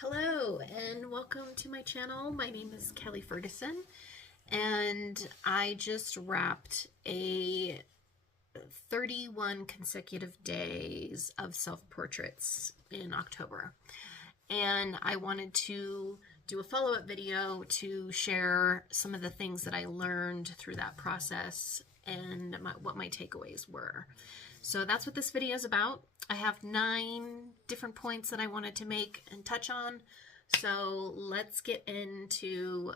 Hello and welcome to my channel. My name is Kelly Ferguson and I just wrapped a 31 consecutive days of self-portraits in October. And I wanted to do a follow-up video to share some of the things that I learned through that process and what my takeaways were. So that's what this video is about. I have 9 different points that I wanted to make and touch on. So let's get into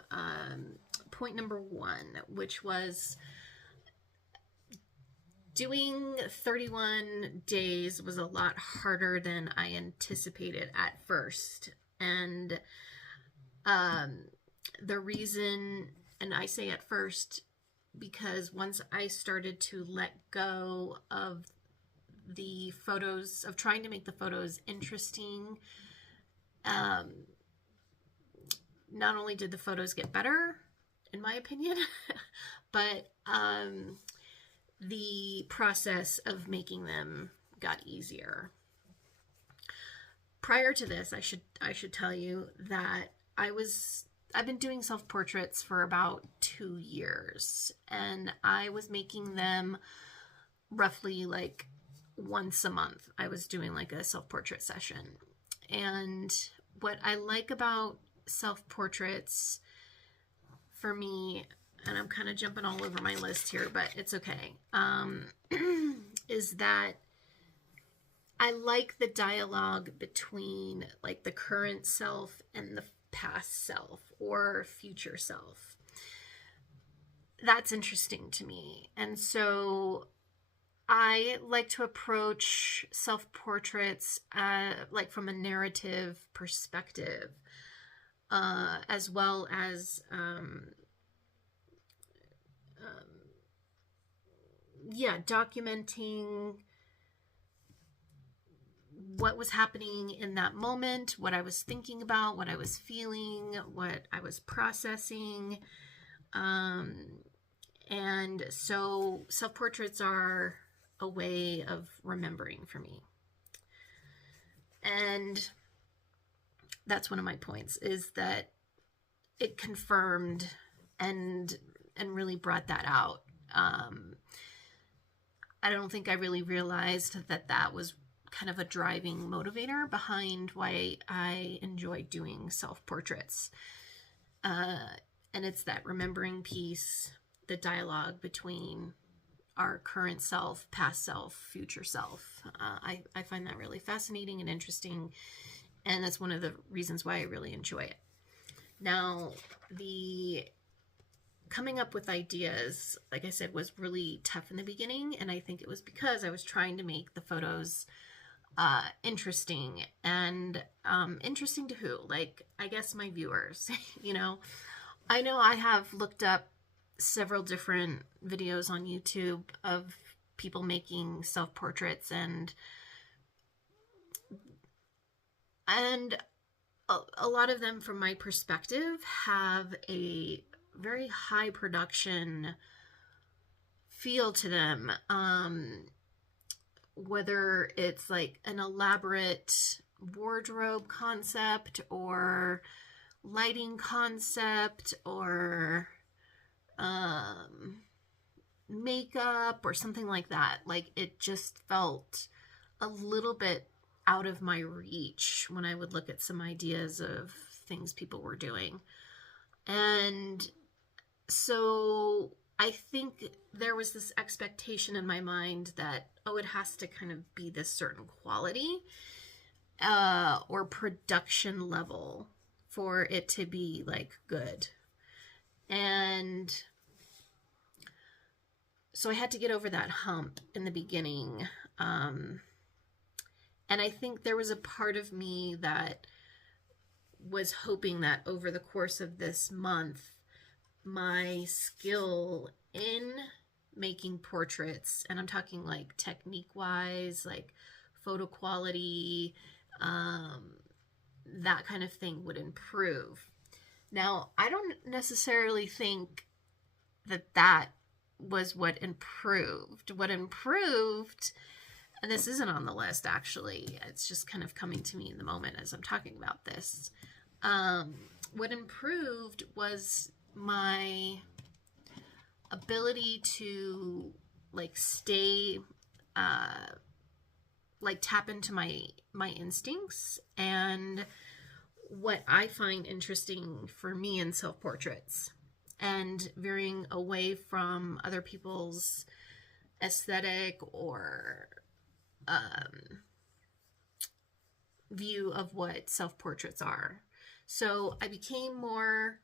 point number 1, which was doing 31 days was a lot harder than I anticipated at first. And the reason, and I say at first, because once I started to let go of the photos, of trying to make the photos interesting, not only did the photos get better, in my opinion, but the process of making them got easier. Prior to this, I should tell you that I've been doing self-portraits for about 2 years, and I was making them roughly like once a month. I was doing like a self-portrait session. And what I like about self-portraits for me, and I'm kind of jumping all over my list here, but it's okay, is that I like the dialogue between like the current self and the past self or future self. That's interesting to me. And so I like to approach self-portraits like from a narrative perspective, as well as documenting what was happening in that moment, what I was thinking about, what I was feeling, what I was processing. And so self-portraits are a way of remembering for me. And that's one of my points, is that it confirmed and really brought that out. I don't think I really realized that that was kind of a driving motivator behind why I enjoy doing self-portraits. And it's that remembering piece, the dialogue between our current self, past self, future self. I find that really fascinating and interesting, and that's one of the reasons why I really enjoy it. Now, the coming up with ideas, like I said, was really tough in the beginning, and I think it was because I was trying to make the photos interesting. And interesting to who? Like, I guess my viewers. You know, I know I have looked up several different videos on YouTube of people making self-portraits, and a lot of them, from my perspective, have a very high production feel to them. Whether it's like an elaborate wardrobe concept or lighting concept or makeup or something like that. Like, it just felt a little bit out of my reach when I would look at some ideas of things people were doing. And so I think there was this expectation in my mind that, oh, it has to kind of be this certain quality or production level for it to be like good. And so I had to get over that hump in the beginning. And I think there was a part of me that was hoping that over the course of this month, my skill in making portraits, and I'm talking like technique-wise, like photo quality, that kind of thing, would improve. Now, I don't necessarily think that that was what improved. What improved and this isn't on the list actually, it's just kind of coming to me in the moment as I'm talking about this. What improved was my ability to like stay, like tap into my instincts and what I find interesting for me in self-portraits, and veering away from other people's aesthetic or view of what self-portraits are. So I became more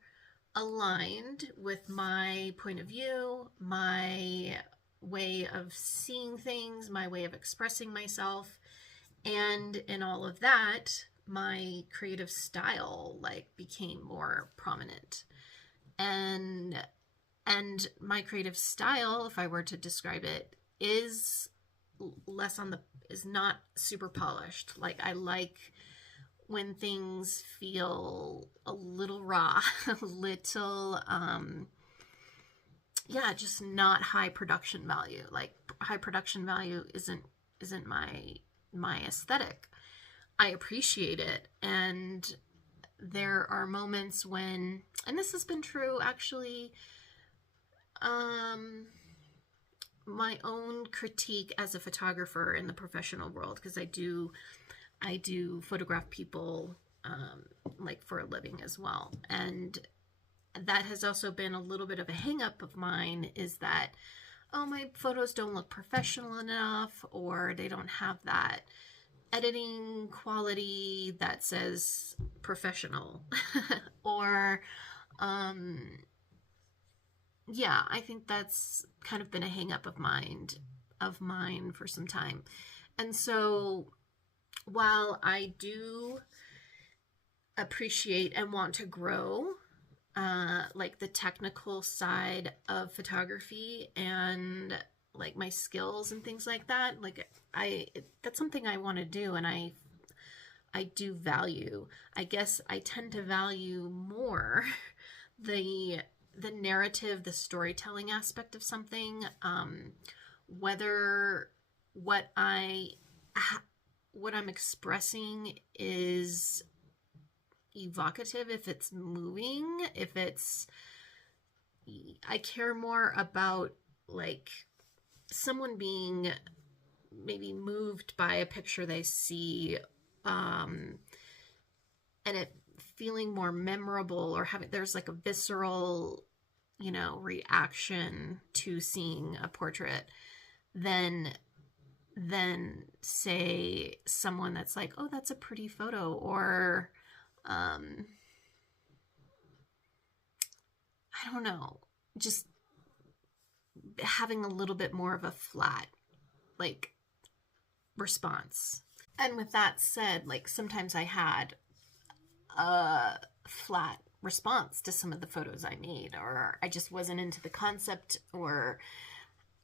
aligned with my point of view, my way of seeing things, my way of expressing myself, and in all of that, my creative style like became more prominent. And my creative style, if I were to describe it, is not super polished. Like, I like when things feel a little raw, a little just not high production value. Like, high production value isn't my aesthetic. I appreciate it, and there are moments when, and this has been true actually, my own critique as a photographer in the professional world, because I do photograph people like for a living as well, and that has also been a little bit of a hang up of mine, is that, oh, my photos don't look professional enough, or they don't have that editing quality that says professional. Or I think that's kind of been a hang up of mine for some time. And so while I do appreciate and want to grow like the technical side of photography and like my skills and things like that, like that's something I want to do, and I do value. I guess I tend to value more the narrative, the storytelling aspect of something, whether what I'm expressing is evocative, if it's moving, if it's, I care more about like someone being maybe moved by a picture they see, and it feeling more memorable, or there's like a visceral, reaction to seeing a portrait, than say someone that's like, oh, that's a pretty photo, or I don't know, just having a little bit more of a flat like response. And with that said, like sometimes I had a flat response to some of the photos I made, or I just wasn't into the concept or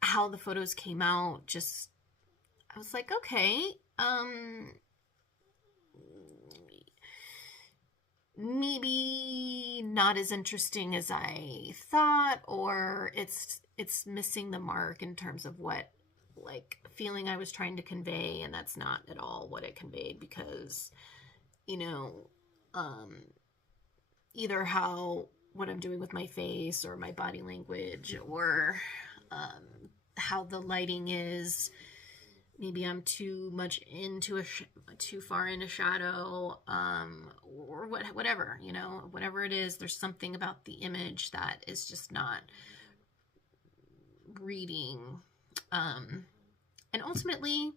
how the photos came out. Just, I was like, okay, maybe not as interesting as I thought, or it's missing the mark in terms of what like feeling I was trying to convey, and that's not at all what it conveyed, because either what I'm doing with my face or my body language, or how the lighting is. Maybe I'm too much too far in a shadow, or whatever, whatever it is, there's something about the image that is just not reading. And ultimately,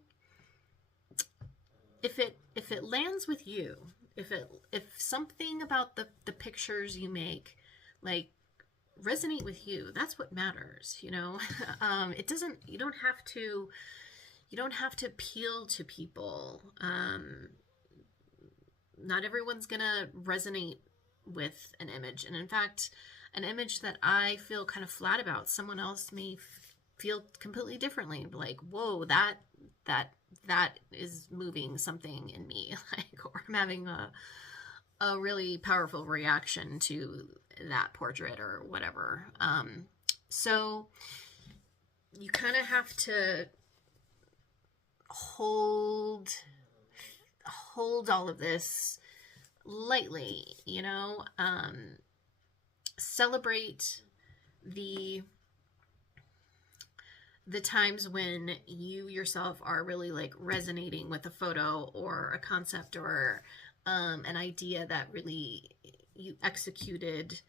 if it lands with you, if something about the pictures you make like resonate with you, that's what matters. It doesn't, you don't have to appeal to people. Not everyone's gonna resonate with an image, and in fact, an image that I feel kind of flat about, someone else may feel completely differently. Like, whoa, that is moving something in me, like, or I'm having a really powerful reaction to that portrait or whatever. So you kind of have to hold all of this lightly, you know, celebrate the times when you yourself are really like resonating with a photo or a concept or an idea that really you executed,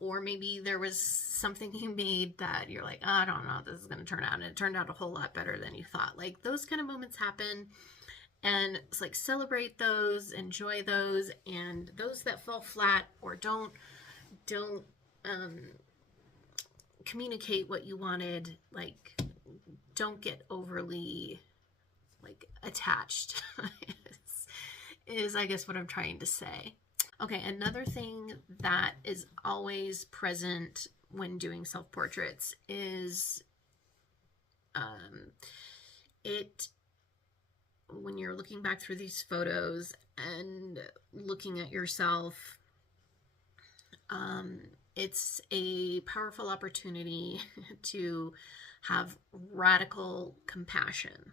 or maybe there was something you made that you're like, oh, I don't know, this is going to turn out, and it turned out a whole lot better than you thought. Like those kind of moments happen, and it's like celebrate those, enjoy those, and those that fall flat or don't communicate what you wanted, like don't get overly like attached is I guess what I'm trying to say. Okay, another thing that is always present when doing self-portraits is when you're looking back through these photos and looking at yourself, it's a powerful opportunity to have radical compassion.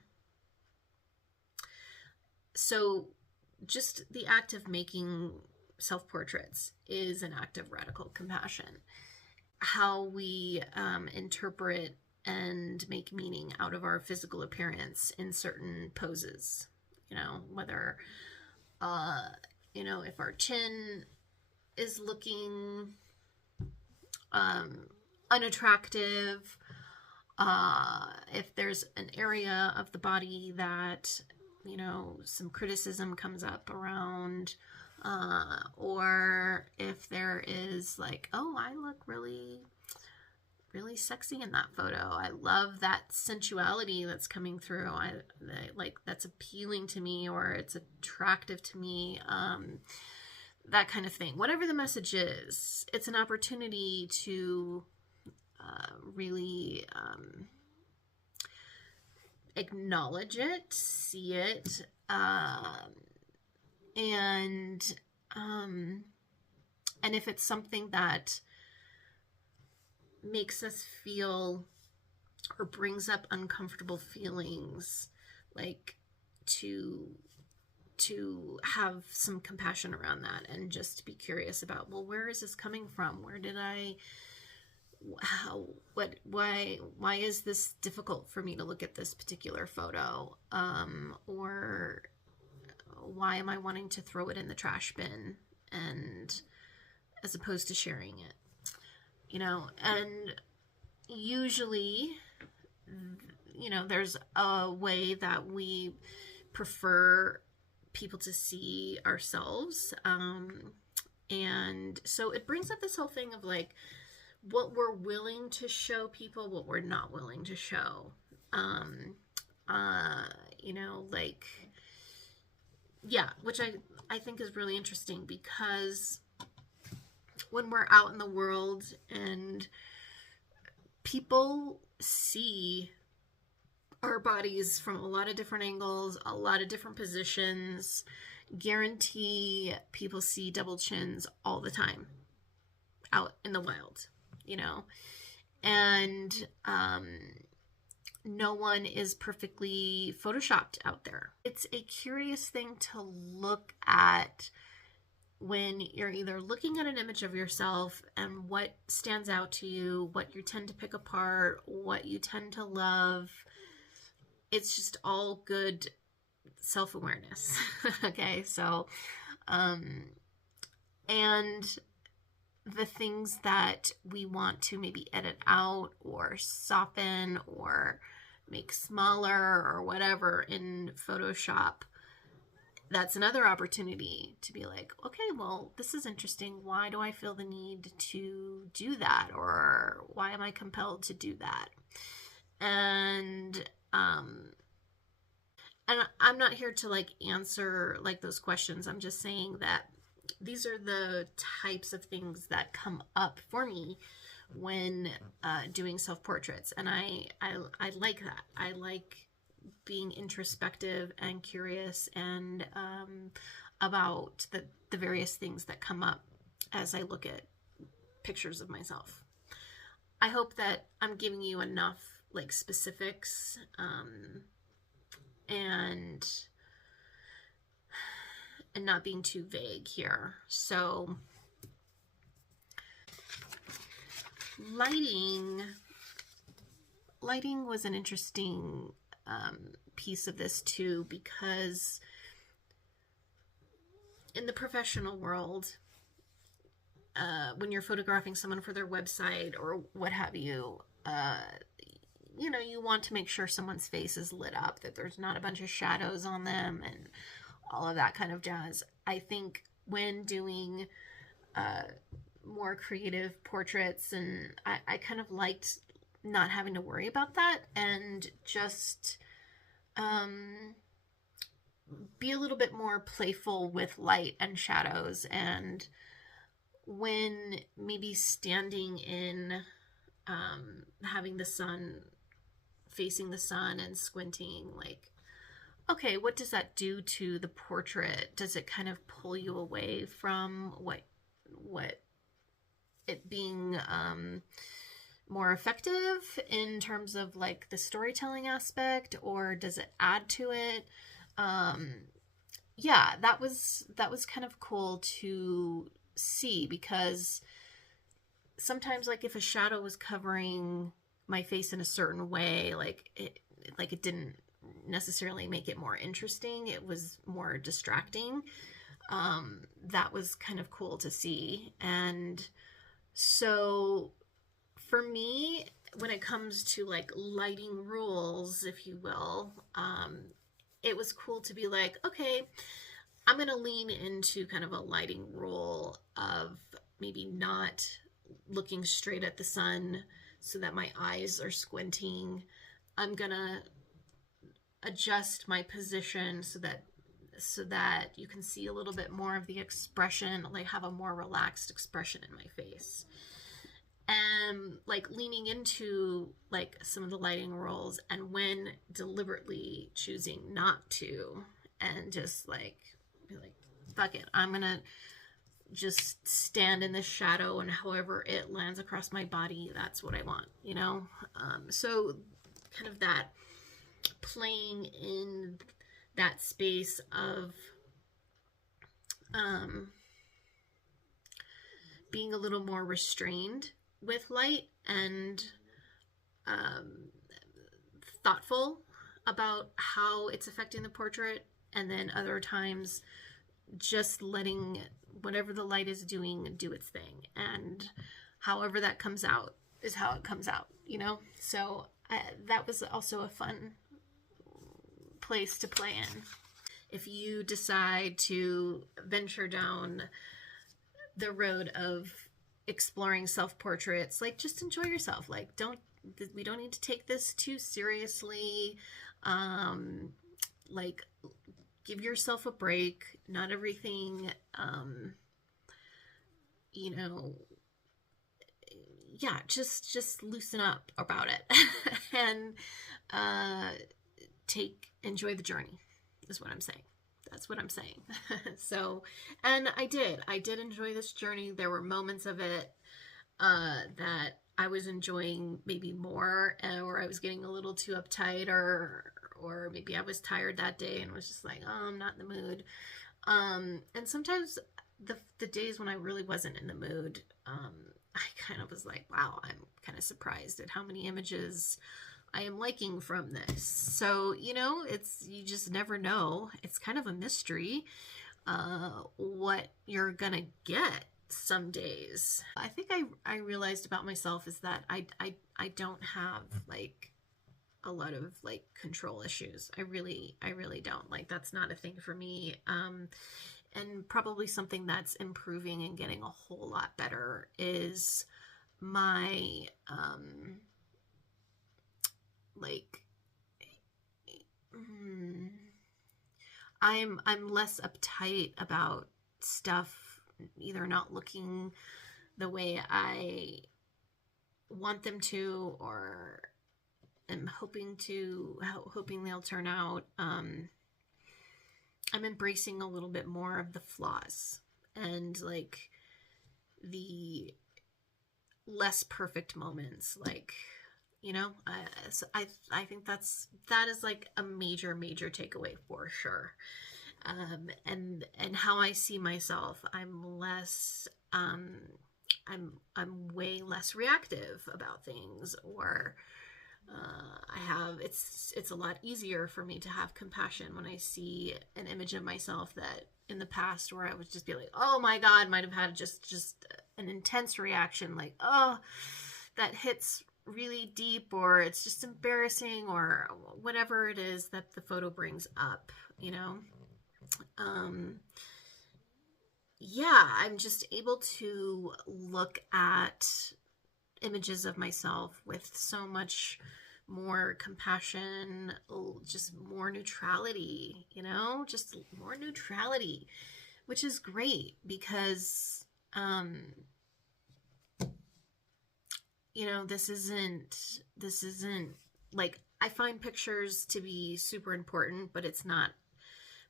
So just the act of making self-portraits is an act of radical compassion. How we interpret and make meaning out of our physical appearance in certain poses, you know, whether, you know, if our chin is looking unattractive, if there's an area of the body that, you know, some criticism comes up around, or if there is like, oh, I look really sexy in that photo. I love that sensuality that's coming through. I like, that's appealing to me, or it's attractive to me. That kind of thing. Whatever the message is, it's an opportunity to really acknowledge it, see it, and if it's something that makes us feel or brings up uncomfortable feelings, like to have some compassion around that, and just be curious about, well, where is this coming from? Where did why is this difficult for me to look at this particular photo? Or why am I wanting to throw it in the trash bin, and as opposed to sharing it, you know? And usually, you know, there's a way that we prefer people to see ourselves, and so it brings up this whole thing of like what we're willing to show people, what we're not willing to show, you know, like, yeah, which I think is really interesting, because when we're out in the world and people see our bodies from a lot of different angles, a lot of different positions, guarantee people see double chins all the time out in the wild, you know, and no one is perfectly photoshopped out there. It's a curious thing to look at when you're either looking at an image of yourself and what stands out to you, what you tend to pick apart, what you tend to love. It's just all good self-awareness. Okay, so and the things that we want to maybe edit out or soften or make smaller or whatever in Photoshop, that's another opportunity to be like, okay, well, this is interesting. Why do I feel the need to do that? Or why am I compelled to do that? And I'm not here to like answer like those questions. I'm just saying that these are the types of things that come up for me when doing self-portraits. And I like that. I like being introspective and curious and about the various things that come up as I look at pictures of myself. I hope that I'm giving you enough like specifics and not being too vague here. So lighting was an interesting piece of this too, because in the professional world, when you're photographing someone for their website or what have you, you know, you want to make sure someone's face is lit up, that there's not a bunch of shadows on them and all of that kind of jazz. I think when doing more creative portraits, and I kind of liked not having to worry about that, and just be a little bit more playful with light and shadows. And when maybe standing in, having the sun, facing the sun and squinting, like, okay, what does that do to the portrait? Does it kind of pull you away from what it being more effective in terms of like the storytelling aspect, or does it add to it? Yeah, that was kind of cool to see, because sometimes, like, if a shadow was covering my face in a certain way, like it didn't necessarily make it more interesting, it was more distracting. That was kind of cool to see. And so for me, when it comes to like lighting rules, if you will, it was cool to be like, okay, I'm going to lean into kind of a lighting rule of maybe not looking straight at the sun so that my eyes are squinting. I'm going to adjust my position so that you can see a little bit more of the expression, like have a more relaxed expression in my face. And like leaning into like some of the lighting rules, and when deliberately choosing not to, and just like be like, fuck it, I'm gonna just stand in the shadow, and however it lands across my body, that's what I want, you know? So kind of that playing in that space of being a little more restrained with light, and thoughtful about how it's affecting the portrait, and then other times just letting whatever the light is doing do its thing, and however that comes out is how it comes out, you know? So that was also a fun place to play in. If you decide to venture down the road of exploring self-portraits, like, just enjoy yourself. Like, we don't need to take this too seriously. Like, give yourself a break. Not everything, you know, yeah, just loosen up about it and enjoy the journey is what I'm saying. That's what I'm saying. So, and I did enjoy this journey. There were moments of it that I was enjoying maybe more, or I was getting a little too uptight, or maybe I was tired that day and was just like, oh, I'm not in the mood. And sometimes the days when I really wasn't in the mood, I kind of was like, wow, I'm kind of surprised at how many images I am liking from this. So, you know, you just never know. It's kind of a mystery what you're gonna get some days. I think I realized about myself is that I don't have like a lot of like control issues. I really don't. Like, that's not a thing for me. And probably something that's improving and getting a whole lot better is my like I'm less uptight about stuff either not looking the way I want them to, or am hoping they'll turn out. I'm embracing a little bit more of the flaws and like the less perfect moments. Like, You know, I think that is like a major takeaway for sure. And how I see myself, I'm less I'm way less reactive about things, or I have it's a lot easier for me to have compassion when I see an image of myself that in the past where I would just be like, oh my god, might have had just an intense reaction, like, oh, that hits really deep, or it's just embarrassing, or whatever it is that the photo brings up, you know. um yeah, I'm just able to look at images of myself with so much more compassion, just more neutrality, you know, just more neutrality, which is great because, you know, this isn't like, I find pictures to be super important, but it's not,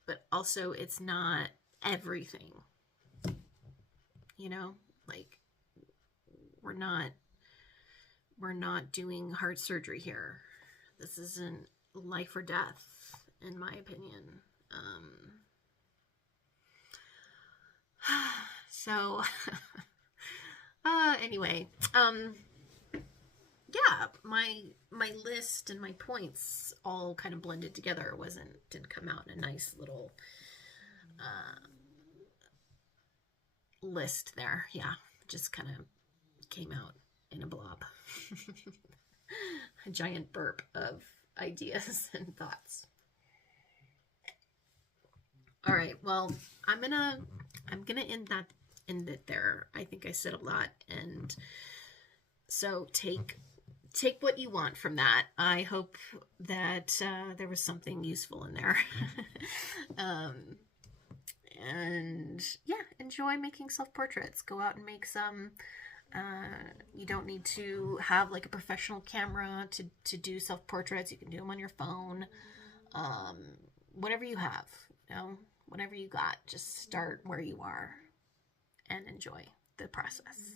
but also it's not everything, you know, like we're not we're not doing heart surgery here. This isn't life or death, in my opinion. Um, so, anyway, yeah, my list and my points all kind of blended together. It didn't come out in a nice little uh, list there. Yeah, just kind of came out in a blob. A giant burp of ideas and thoughts. All right, well, I'm gonna end it there. I think I said a lot, and so take what you want from that. I hope that there was something useful in there. um, and yeah, enjoy making self portraits. Go out and make some. You don't need to have like a professional camera to do self portraits. You can do them on your phone. Um, whatever you have, you know, whatever you got, just start where you are and enjoy the process.